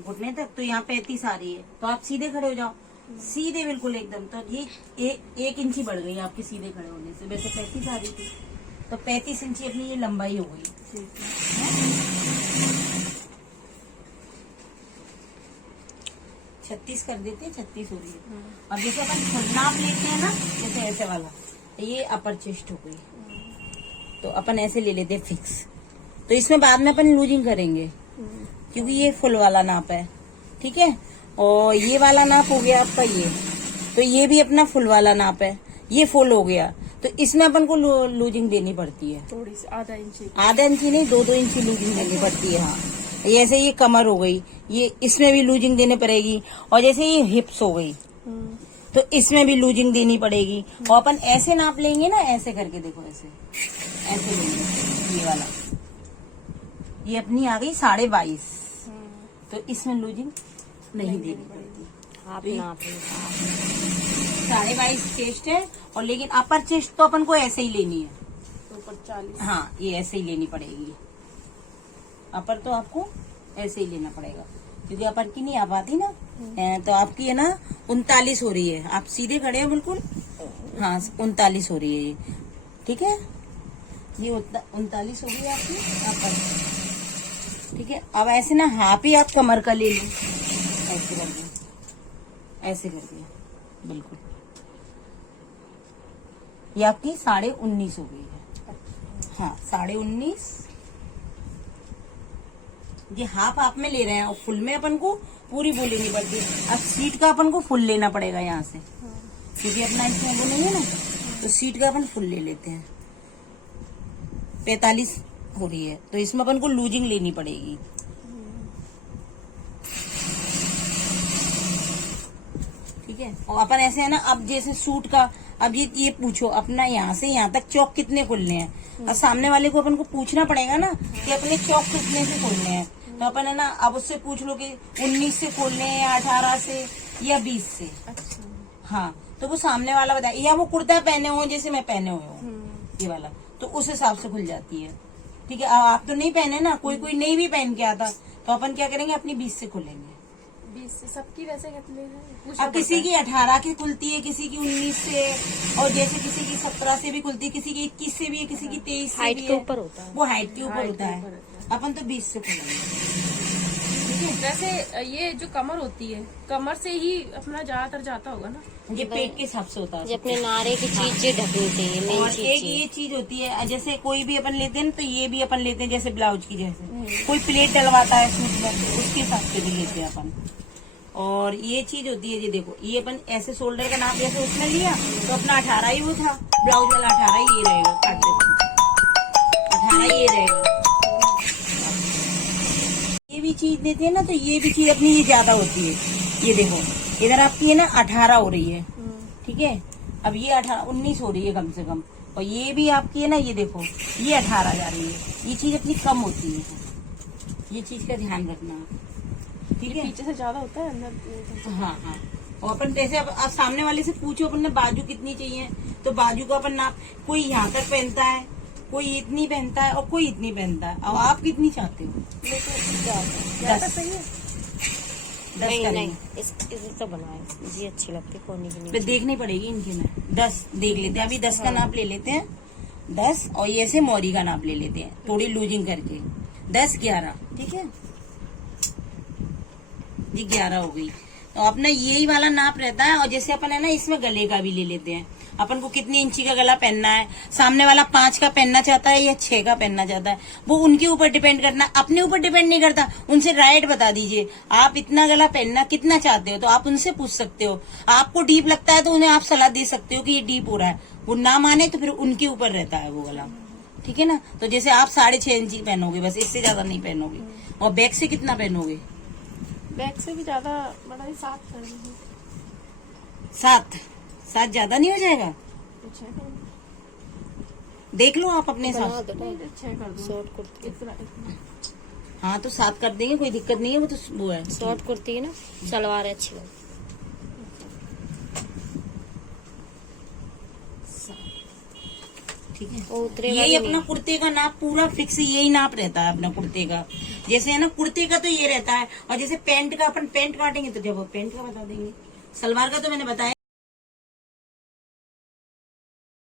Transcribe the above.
घुटने तक, तो यहाँ 35 आ रही है, तो आप सीधे खड़े हो जाओ, सीधे बिल्कुल एकदम। तो ये 1 इंची बढ़ गई आपके सीधे खड़े होने से, वैसे 35 आ रही थी, तो 35 इंची अपनी ये लंबाई हो गई। 36 कर देते हैं, 36 हो रही है। और जैसे अपन फुल नाप लेते हैं ना, जैसे ऐसे वाला, ये अपर चेस्ट हो गई, तो अपन ऐसे ले लेते हैं फिक्स। तो इसमें बाद में अपन लूजिंग करेंगे, क्योंकि ये फुल वाला नाप है, ठीक है। और ये वाला नाप हो गया आपका ये, तो ये भी अपना फुल वाला नाप है, ये फुल हो गया। तो इसमें अपन को लूजिंग देनी पड़ती है थोड़ी सी, आधा इंची नहीं, 2-2 इंची लूजिंग देनी पड़ती है। हाँ, जैसे ये कमर हो गई, ये इसमें भी लूजिंग देनी पड़ेगी। और जैसे ये हिप्स हो गई, तो इसमें भी लूजिंग देनी पड़ेगी। और अपन ऐसे नाप लेंगे ना, ऐसे करके देखो, ऐसे लेंगे, ये वाला, ये अपनी आ गई 22.5, तो इसमें लूजिंग नहीं देनी पड़ती। आप नाप 22.5 चेस्ट है, और लेकिन अपर चेस्ट तो अपन को ऐसे ही लेनी है, ऊपर 40। हाँ, ये ऐसे ही लेनी पड़ेगी। अपर तो आपको ऐसे ही लेना पड़ेगा, क्योंकि अपर की नहीं आ पाती ना। तो आपकी है ना 39 हो रही है, आप सीधे खड़े हो बिल्कुल, हाँ 39 हो रही है ये, ठीक है। ये 39 हो गई आपकी अपर, ठीक है। अब ऐसे ना हाफ ही आप कमर का ले लो, ऐसे कर दिया, ऐसे कर दिया बिल्कुल। ये आपकी 19.5 हो गई है, हाँ 19.5। ये हाफ आप में ले रहे हैं, और फुल में अपन को पूरी वो लेनी पड़ती है। अब सीट का अपन को फुल लेना पड़ेगा यहाँ से, क्योंकि अपना इसमें वो नहीं है ना, तो सीट का अपन फुल ले लेते हैं। 45 हो रही है, तो इसमें अपन को लूजिंग लेनी पड़ेगी। ठीक है। और अपन ऐसे है ना, अब जैसे सूट का, अब ये पूछो अपना यहाँ से यहाँ तक चौक कितने खुलने हैं। अब सामने वाले को अपन को पूछना पड़ेगा ना कि अपने चौक कितने से खोलने हैं। तो अपन है ना, अब उससे पूछ लो कि 19 से खोलने हैं या 18 से या 20 से। अच्छा। हाँ, तो वो सामने वाला बताए, या वो कुर्ता पहने हो जैसे मैं पहने हुए हूँ ये वाला, तो उस हिसाब से खुल जाती है। ठीक है। अब आप तो नहीं पहने ना, कोई कोई नहीं भी पहन के आता, तो अपन क्या करेंगे, अपनी 20 से खोलेंगे। 20 से सबकी वैसे कितने हैं? अब किसी की 18 की खुलती है, किसी की 19 से, और जैसे किसी की 17 से भी खुलती है, किसी की 21 से भी है, किसी की 23 से भी है। के ऊपर होता है, वो हाइट के ऊपर होता है। अपन तो 20 से खोलेंगे। वैसे ये जो कमर होती है, कमर से ही अपना ज्यादातर जाता होगा ना। ये पेट के हिसाब से होता है। जो अपने नारे की चीज ढकनी चाहिए, मेन और चीज एक ये चीज होती है, जैसे कोई भी अपन लेते हैं ना, तो ये भी अपन लेते हैं जैसे ब्लाउज की, जैसे कोई प्लेट डलवाता है सूट में, तो उसके हिसाब से भी लेते हैं अपन। और ये चीज होती है, ये देखो, ये अपन ऐसे शोल्डर का नाप जैसे उसने लिया, तो अपना 18 ही वो था, ब्लाउज वाला 18 ही ये रहेगा, काट देते 18 ये रहेगा। ये भी चीज देते हैं ना, तो ये भी चीज अपनी ये ज्यादा होती है। ये देखो, इधर आपकी है ना 18 हो रही है, ठीक है। अब ये 19 हो रही है कम से कम, और ये भी आपकी है ना, ये देखो ये 18 जा रही है। ये चीज अपनी कम होती है, ये चीज का ध्यान रखना, ठीक है। पीछे से ज्यादा होता है अंदर। हाँ हाँ। और अपन जैसे अब आप सामने वाले से पूछो अपन ने बाजू कितनी चाहिए, तो बाजू का अपन नाप, कोई यहाँ तक पहनता है, कोई इतनी पहनता है, और कोई इतनी पहनता है। अब आप कितनी चाहते हो? 10 सही है। 10 नहीं करेंगे। नहीं, इस तो बनवाए, मुझे अच्छी लगती है कोनी की फिर नीचे। देखनी पड़ेगी इनकी में। 10 देख लेते हैं, अभी 10 का नाप ले लेते हैं, 10, और ये से मोरी का नाप ले लेते हैं, थोड़ी लूजिंग करके, 10 11, ठीक है जी, 11 हो गई। तो अपना यही वाला नाप रहता है। और जैसे अपन है ना, इसमें गले का भी ले लेते हैं, अपन को कितनी इंची का गला पहनना है। सामने वाला 5 का पहनना चाहता है या 6 का पहनना चाहता है, वो उनके ऊपर डिपेंड करना, अपने ऊपर डिपेंड नहीं करता। उनसे राइट बता दीजिए, आप इतना गला पहनना कितना चाहते हो, तो आप उनसे पूछ सकते हो। आपको डीप लगता है तो उन्हें आप सलाह दे सकते हो कि ये डीप हो रहा है। वो ना माने तो फिर उनके ऊपर रहता है वो गला, ठीक है ना। तो जैसे आप 6.5 इंची पहनोगे, बस इससे ज्यादा नहीं पहनोगे। और बैक से कितना पहनोगे? बैक से भी ज्यादा बड़ा ही 7 कर लीजिए। 7 ज्यादा नहीं हो जाएगा? तो 6 कर देख लो आप अपने बना साथ। दो ना, 6 कर दो। शॉर्ट कुर्ती, इतना हाँ, तो 7 कर देंगे, कोई दिक्कत नहीं है। वो तो वो है, शॉर्ट कुर्ती है ना, सलवार है अच्छी लगती। ठीक है। वो उतरे यही वाली अपना कुर्ते का नाप पूरा फिक्स, यही नाप रहता है अपना कुर्ते का। जैसे है ना कुर्ते का तो ये रहता है, और जैसे पैंट का अपन पैंट काटेंगे तो जब वो पैंट का बता देंगे। सलवार का तो मैंने बताया